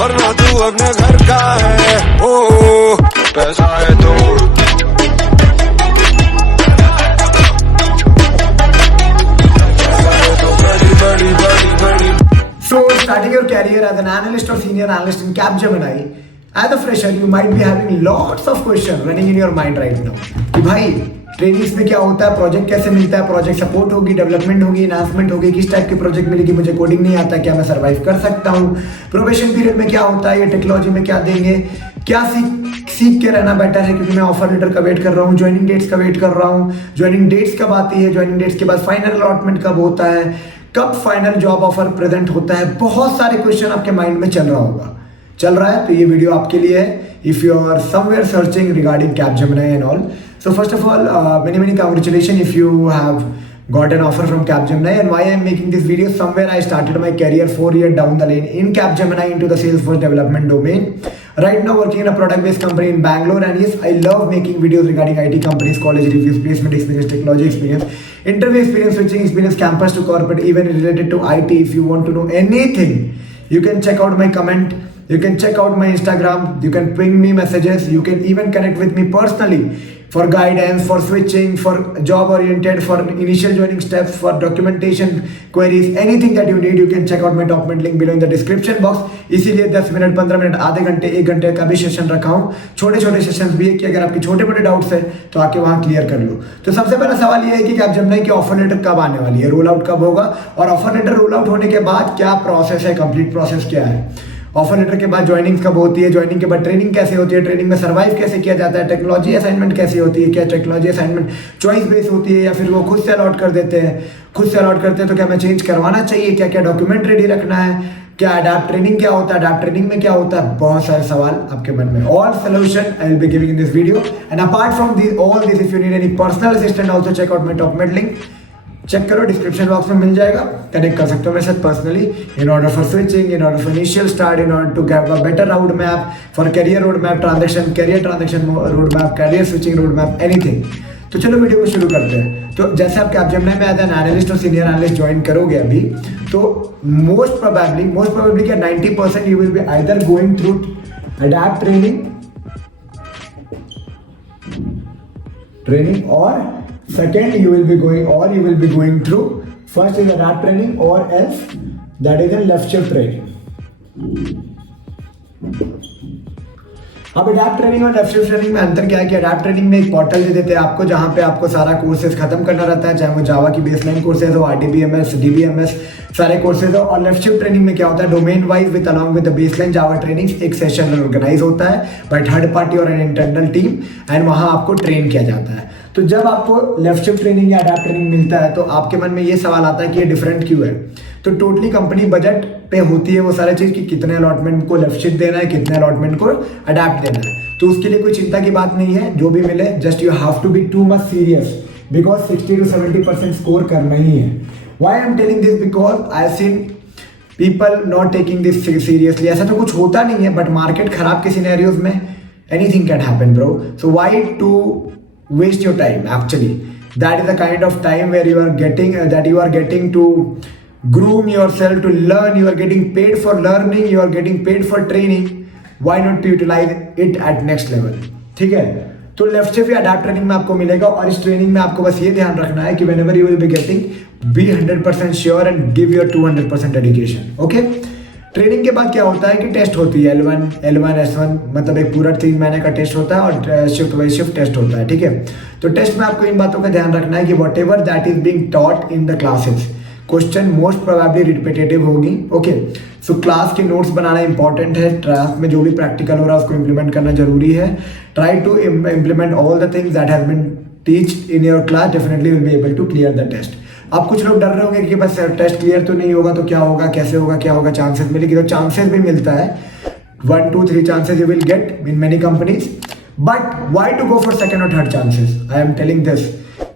वरना तू अपने घर का है। ओ पैसा है तो बड़ी बड़ी बड़ी। So, starting your career as an analyst or senior analyst in Capgemini, as a fresher, you might be having lots of questions running in your mind right now. कि भाई ट्रेनिंग्स में क्या होता है, प्रोजेक्ट कैसे मिलता है, प्रोजेक्ट सपोर्ट होगी, डेवलपमेंट होगी, एनहांसमेंट होगी, किस टाइप की प्रोजेक्ट मिलेगी, मुझे कोडिंग नहीं आता, क्या मैं सर्वाइव कर सकता हूँ, प्रोबेशन पीरियड में क्या होता है, ये टेक्नोलॉजी में क्या देंगे, क्या सीख के रहना बेटर है, क्योंकि मैं ऑफर लेटर का वेट कर रहा हूँ, ज्वाइनिंग डेट्स का वेट कर रहा हूँ, ज्वाइनिंग डेट्स कब आती है, ज्वाइनिंग डेट्स के बाद फाइनल अलॉटमेंट कब होता है, कब फाइनल जॉब ऑफर प्रेजेंट होता है। बहुत सारे क्वेश्चन आपके माइंड में चल रहा है तो ये वीडियो आपके लिए है। If you are somewhere searching regarding Capgemini and all, so first of all, many congratulations if you have got an offer from Capgemini. And why I am making this video, somewhere I started my career 4 years down the lane in Capgemini into the Salesforce development domain. Right now working in a product based company in Bangalore, and yes, I love making videos regarding IT companies, college reviews, placement experience, technology experience, interview experience, switching experience, campus to corporate, even related to IT. If you want to know anything, you can check out my comment, you can check out my Instagram, you can ping me messages, you can even connect with me personally for guidance, for switching, for job oriented, for initial joining steps, for documentation queries, anything that you need, you can check out my document link below in the description box. इसीलिए 10 minute 15 minute आधे घंटे 1 घंटे का भी session रखा हूँ, छोटे छोटे सेशंस भी है कि अगर आपके छोटे मोटे डाउट्स है तो आके वहाँ क्लियर कर लो। तो सबसे पहला सवाल ये है कि Capgemini की ऑफर लेटर कब आने वाली है, रोल आउट कब होगा, और ऑफर लेटर रोल आउट होने के बाद क्या प्रोसेस है, कंप्लीट प्रोसेस क्या है, ऑफर लेटर के बाद ज्वाइनिंग कब होती है, ज्वाइनिंग के बाद ट्रेनिंग कैसे होती है, ट्रेनिंग में सर्वाइव कैसे किया जाता है, टेक्नोलॉजी असाइनमेंट कैसी होती है, क्या टेक्नोलॉजी असाइनमेंट चॉइस बेस होती है या फिर वो खुद से अलॉट कर देते हैं, खुद से अलॉट करते हैं तो क्या मैं चेंज करवाना चाहिए, क्या क्या डॉक्यूमेंट रेडी रखना है, क्या अडाप्ट ट्रेनिंग क्या होता है, अडाप्ट ट्रेनिंग में क्या होता है, बहुत सारे सवाल आपके मन में। All solution I will be giving in this video, and apart from this all this, if you need any personal assistant also check out my document link, check करो, डिस्क्रिप्शन बॉक्स में मिल जाएगा, कनेक्ट कर सकते हो मेरे साथ personally in order for switching, in order for initial start, in order to get a better road map for career road map, transaction career transaction road map, career switching road map, anything. तो चलो video को शुरू करते हैं। तो जैसे आप Capgemini में एज एन एनालिस्ट और सीनियर एनालिस्ट ज्वाइन करोगे अभी, तो मोस्ट प्रोबेबली क्या 90% you will be either going through adapt training और second you will be going through first is adapt training or else that is a left shift training. अब adapt training और left shift training में अंतर क्या है कि adapt training में एक पोर्टल दे देते हैं आपको, जहां पे आपको सारा कोर्सेज खत्म करना रहता है, चाहे वो जावा की बेसलाइन कोर्सेज हो, RDBMS, DBMS, सारे कोर्सेज हो। और लेफ्ट शिफ्ट ट्रेनिंग में क्या होता है, domain wise with along with the baseline Java trainings एक सेशन ऑर्गेनाइज होता है बाय थर्ड पार्टी और एन इंटरनल टीम, एंड वहां आपको ट्रेन किया जाता है। तो जब आपको लेफ्ट शिफ्ट ट्रेनिंग या अडैप्ट ट्रेनिंग मिलता है तो आपके मन में ये सवाल आता है कि ये डिफरेंट क्यों है। तो टोटली कंपनी बजट पे होती है वो सारी चीज कि कितने अलॉटमेंट को लेफ्ट शिफ्ट देना है, कितने अलॉटमेंट को अडैप्ट देना है। तो उसके लिए कोई चिंता की बात नहीं है, जो भी मिले just you have to be too much serious, because 60 to 70% score करना ही है। Why I am telling this, because I have seen people not taking this seriously. ऐसा तो कुछ होता नहीं है, बट मार्केट खराब के सिनेरियोज में anything can happen bro. So why to waste your time? Actually that is the kind of time where you are getting to groom yourself to learn, you are getting paid for learning, you are getting paid for training, why not to utilize it at next level? ठीक है, तो left shift या adapt training में आपको मिलेगा, और इस training में आपको बस ये ध्यान रखना है कि whenever you will be getting, be 100% sure and give your 200% dedication. Okay, training के बाद क्या होता है कि टेस्ट होती है, L1 S1, मतलब एक पूरा 3 महीने का टेस्ट होता है और शिफ्ट बाई शिफ्ट टेस्ट होता है। ठीक है, तो टेस्ट में आपको इन बातों का ध्यान रखना है कि what ever that is being taught in the classes, question most probably repetitive होगी। ओके, सो क्लास के नोट्स बनाना इंपॉर्टेंट है, क्लास में जो भी प्रैक्टिकल हो रहा है उसको इम्प्लीमेंट करना जरूरी है। Try to implement all the things that have been teached in your class, definitely will be able to clear the test. अब कुछ लोग डर रहे होंगे कि बस टेस्ट क्लियर तो नहीं होगा तो क्या होगा, कैसे होगा, क्या होगा, चांसेस मिलेगी, तो चांसेस भी मिलता है, 1 2 3 chances you will get in many companies, but why to go for second और third chances? I am telling this,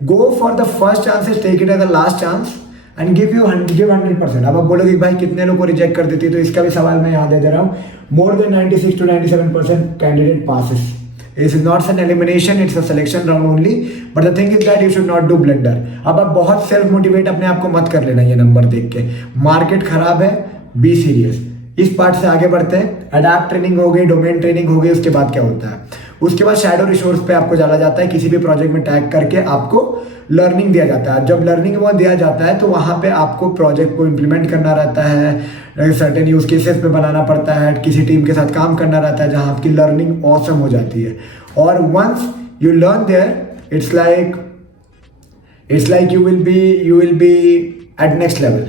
go for the first chances, take it as the last chance and give 100%। अब आप बोलोगे कि भाई कितने लोग को reject कर देती है, तो इसका भी सवाल मैं यहाँ दे दे रहा हूँ, more than 96 to 97% candidate passes. It is not an elimination, it's a selection round only. But the thing is that you should not do blunder. अब आप बहुत सेल्फ मोटिवेट अपने आप को मत कर लेना ये नंबर देख के, मार्केट खराब है, बी सीरियस। इस पार्ट से आगे बढ़ते हैं। अडैप्ट ट्रेनिंग हो गई, डोमेन ट्रेनिंग हो गई, उसके बाद क्या होता है? उसके बाद शैडो रिसोर्स पे आपको डाला जाता है, किसी भी प्रोजेक्ट में टैग करके आपको लर्निंग दिया जाता है। जब लर्निंग वो दिया जाता है तो वहाँ पे आपको प्रोजेक्ट को इम्प्लीमेंट करना रहता है, सर्टेन यूज केसेस पे बनाना पड़ता है, किसी टीम के साथ काम करना रहता है जहाँ आपकी लर्निंग ऑसम हो जाती है। और once you learn there, it's like you will be at next level,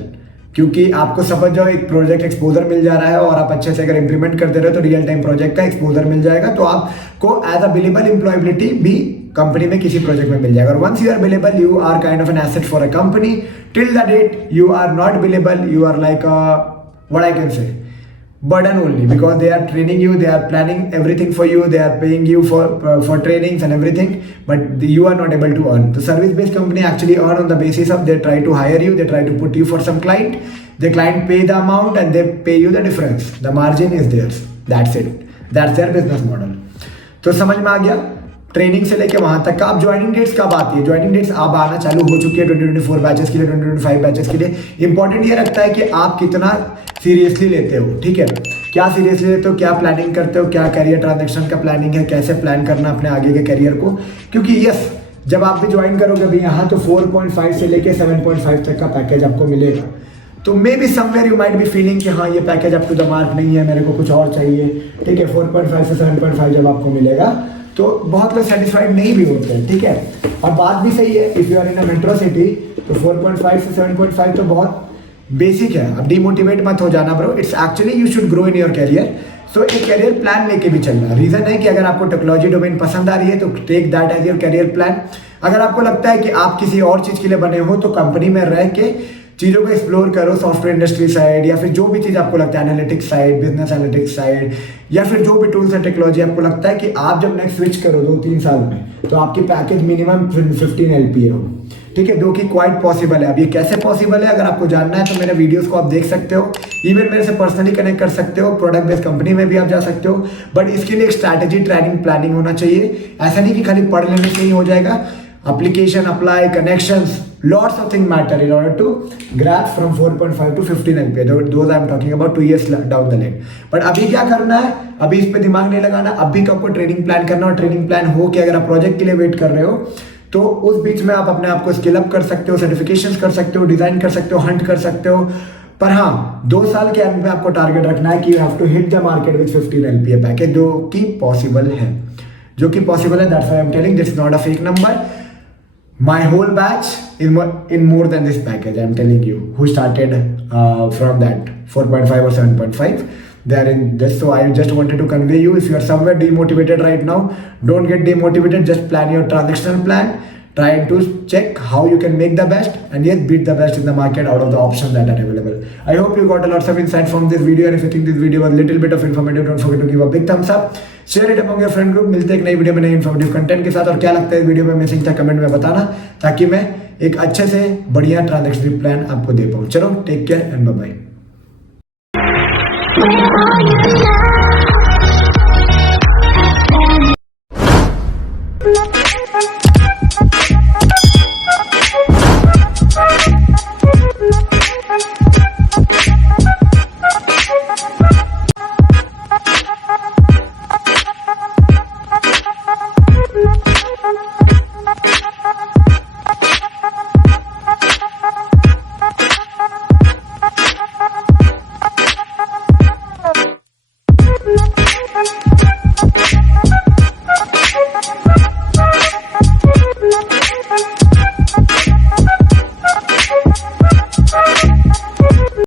क्योंकि आपको समझ जाओ एक प्रोजेक्ट एक्सपोजर मिल जा रहा है और आप अच्छे से अगर इंप्लीमेंट कर दे रहे हो तो रियल टाइम प्रोजेक्ट का एक्सपोजर मिल जाएगा, तो आपको एज अ बिलेबल एम्प्लॉयबिलिटी भी कंपनी में किसी प्रोजेक्ट में मिल जाएगा। और once you are billable, you are kind of an asset for a company. Till the date you are not billable, you are like what I can say, burden only, because they are training you, they are planning everything for you, they are paying you for trainings and everything, but you are not able to earn. The service based company actually earn on the basis of they try to hire you, they try to put you for some client, the client pay the amount and they pay you the difference, the margin is theirs, that's it, that's their business model. तो समझ में आ गया training से लेके वहां तक का। अब ज्वाइनिंग डेट्स कब आती है? ज्वाइनिंग डेट्स अब आना चालू हो चुकी है 2024 बैचेस के लिए, 2025 बैचेस के लिए। इंपॉर्टेंट ये रखता है कि आप कितना सीरियसली लेते हो, ठीक है? क्या सीरियसली लेते हो, क्या प्लानिंग करते हो, क्या करियर ट्रांजेक्शन का प्लानिंग है, कैसे प्लान करना अपने आगे के करियर को। क्योंकि यस, जब आप भी ज्वाइन करोगे अभी यहाँ तो 4.5 से लेके 7.5 तक का पैकेज आपको मिलेगा। तो maybe somewhere you might be feeling कि हाँ ये package up to the mark नहीं है, मेरे को कुछ और चाहिए, ठीक है? 4.5 से 7.5 जब आपको मिलेगा तो बहुत लोग सेटिस्फाइड नहीं भी होते हैं, ठीक है? और बात भी सही है, if you are in a metro city तो 4.5 से 7.5 तो बहुत बेसिक है। अब डिमोटिवेट मत हो जाना bro, it's actually you should grow in your career. So एक करियर प्लान लेके भी चलना। रीज़न है कि अगर आपको टेक्नोलॉजी डोमेन पसंद आ रही है तो take that as your career plan. अगर आपको लगता है कि आप किसी और चीज़ के लिए बने हो तो कंपनी में रह के चीज़ों को एक्सप्लोर करो, सॉफ्टवेयर इंडस्ट्री साइड या फिर जो भी चीज़ आपको लगता है, analytics side, business analytics side, या फिर जो भी टूल्स है टेक्नोलॉजी आपको लगता है कि आप जब नेक्स्ट स्विच करो 2-3 साल में तो आपकी पैकेज मिनिमम 15 LPA हो, ठीक है? जो कि क्वाइट पॉसिबल है। अब ये कैसे पॉसिबल है, अगर आपको जानना है तो मेरे वीडियोस को आप देख सकते हो, इवन मेरे से पर्सनली कनेक्ट कर सकते हो, प्रोडक्ट बेस्ड कंपनी में भी आप जा सकते हो। बट इसके लिए एक स्ट्रैटेजी, ट्रेनिंग, प्लानिंग होना चाहिए। ऐसा नहीं कि खाली पढ़ लेने से ही हो जाएगा। application, apply, connections, lots of things matter in order to grab from 4.5 to 15 LPA. Those I am talking about 2 years down the lane. But अभी क्या करना है, अभी इस पे दिमाग नहीं लगाना। अभी आपको ट्रेनिंग प्लान करना, और ट्रेनिंग प्लान हो कि अगर आप प्रोजेक्ट के लिए वेट कर रहे हो तो उस बीच में आप अपने आप को स्किल अप कर सकते हो, सर्टिफिकेशंस कर सकते हो, डिजाइन कर सकते हो, हंट कर सकते हो। पर हाँ, 2 साल के अंत में आपको टारगेट रखना है कि you have to hit the market with 15 LPA package, जो कि पॉसिबल है, that's why I am telling this is not a fake number. My whole batch in more than this package, I'm telling you, who started from that 4.5 or 7.5, they are in this. So I just wanted to convey you, if you are somewhere demotivated right now, don't get demotivated, just plan your transactional plan, try to check how you can make the best and yet beat the best in the market out of the options that are available. I hope you got a lot of insight from this video, and if you think this video was a little bit of informative, don't forget to give a big thumbs up, share it among your friend group। मिलते हैं एक नई video में नई informative content के साथ। और क्या लगता है इस वीडियो में मिसिंग था कमेंट में बताना, ताकि मैं एक अच्छे से बढ़िया ट्रांजैक्शन प्लान आपको दे पाऊँ। चलो, take care and bye bye.